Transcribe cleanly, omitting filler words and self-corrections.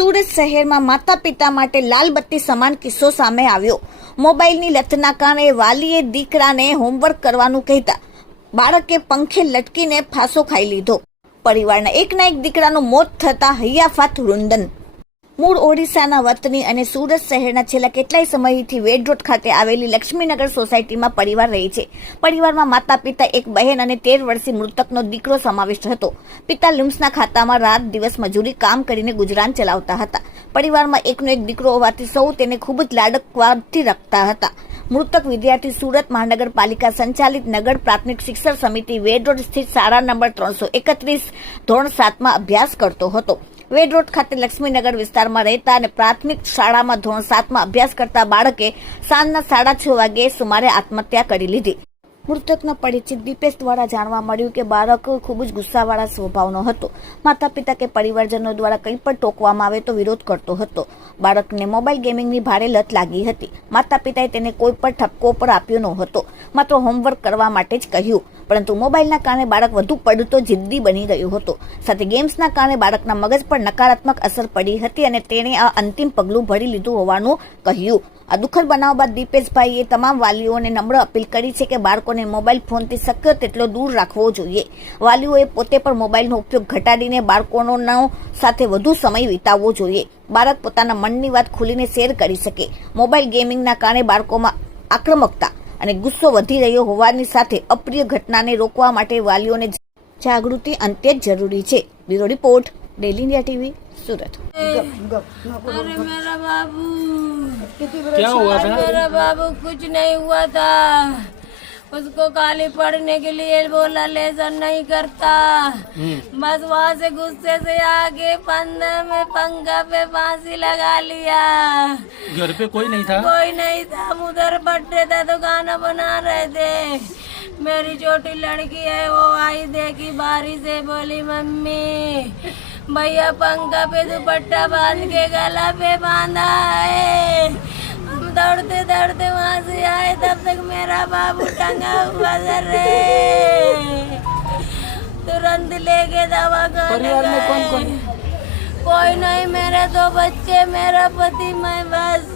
સુરત શહેરમાં માતા પિતા માટે લાલબત્તી સમાન કિસ્સો સામે આવ્યો। મોબાઈલની લતના કારણે વાલીએ દીકરાને હોમવર્ક કરવાનું કહેતા બાળકે પંખે લટકીને ફાંસો ખાઈ લીધો। પરિવારના એકના એક દીકરાનું મોત થતા હૈયાફાટ રુંદન। મૂળ ઓડિશાના વતની અને સુરત શહેરના છેલ્લા કેટલાય સમયથી વેડ રોડ ખાતે આવેલી લક્ષ્મીનગર સોસાયટીમાં પરિવાર રહે છે। પરિવારમાં માતા પિતા, એક બહેન અને 13 વર્ષીય મૃતકનો દીકરો સમાવિષ્ટ હતો। પિતા લિમ્સના ખાતામાં રાત દિવસ મજૂરી કામ કરીને ગુજરાન ચલાવતા હતા। પરિવારમાં એકનો એક દીકરો હોવાથી સૌ તેને ખૂબ જ લાડકવાથી રાખતા હતા। મૃતક વિદ્યાર્થી સુરત મહાનગરપાલિકા સંચાલિત નગર પ્રાથમિક શિક્ષણ સમિતિ વેડ રોડ સ્થિત શાળા નંબર 331 ધોરણ 7માં અભ્યાસ કરતો હતો। વેડ રોડ ખાતે લક્ષ્મીનગર વિસ્તારમાં રહેતા અને પ્રાથમિક શાળામાં ધોરણ 7માં અભ્યાસ કરતા બાળકે સાંજના 6:30 વાગે સુમારે આત્મહત્યા કરી લીધી। મૃતકના પરિચિત દીપેશ દ્વારા જાણવા મળ્યું કે બાળક ખૂબ જ ગુસ્સાવાળા સ્વભાવનો હતો। માતા પિતા કે પરિવારજનો દ્વારા કંઈ પણ ટોકવામાં આવે તો વિરોધ કરતો હતો। બાળકને મોબાઈલ ગેમિંગની ભારે લત લાગી હતી। માતા પિતાએ તેને કોઈ પણ ઠપકો પર આપ્યો ન હતો, માત્ર હોમવર્ક કરવા માટે જ કહ્યું। પરંતુ મોબાઈલના કારણે બાળક વધુ પડતો જિદ્દી બની ગયો હતો। સાથે ગેમ્સના કારણે બાળકના મગજ પર નકારાત્મક અસર પડી હતી અને તેણે આ અંતિમ પગલું ભરી લીધું હોવાનું કહ્યું। આ દુઃખદ બનાવ બાદ દીપેશભાઈએ તમામ વાલીઓને નમ્ર અપીલ કરી છે કે બાળકોને મોબાઈલ ફોનથી શક્ય તેટલો દૂર રાખવો જોઈએ। વાલીઓએ પોતે પણ મોબાઈલનો ઉપયોગ ઘટાડીને બાળકોનો સાથે વધુ સમય વિતાવવો જોઈએ। બાળક પોતાના મનની વાત ખુલીને શેર કરી શકે। મોબાઈલ ગેમિંગના કારણે બાળકોમાં આક્રમકતા અને ગુસ્સો વધી રહ્યો હોવાની સાથે અપ્રિય ઘટનાને રોકવા માટે વાલીઓને જાગૃતિ અત્યંત જરૂરી છે। Bureau report, daily India TV, Surat. अरे मेरा बाबू, क्या हुआ था? मेरा बाबू कुछ नहीं हुआ था। उसको खाली पढ़ने के लिए बोला, लेसन नहीं करता। बस वहाँ से गुस्से से आके पंद्रह में पंखा पे फांसी लगा लिया। घर पे कोई नहीं था? कोई नहीं था। हम उधर बैठे थे तो खाना बना रहे थे। मेरी छोटी लड़की है, वो आई देखी बारी से, बोली मम्मी भैया पंखा पे दुपट्टा बांध के गला पे बांधा है। हम दौड़ते दौड़ते वहाँ से आए, तब तक मेरा बाबू टंगा हुआ था रे। तुरंत लेके दवाखाने गए। कौन कौन? कोई नहीं, मेरे 2 बच्चे, मेरा पति, मैं बस।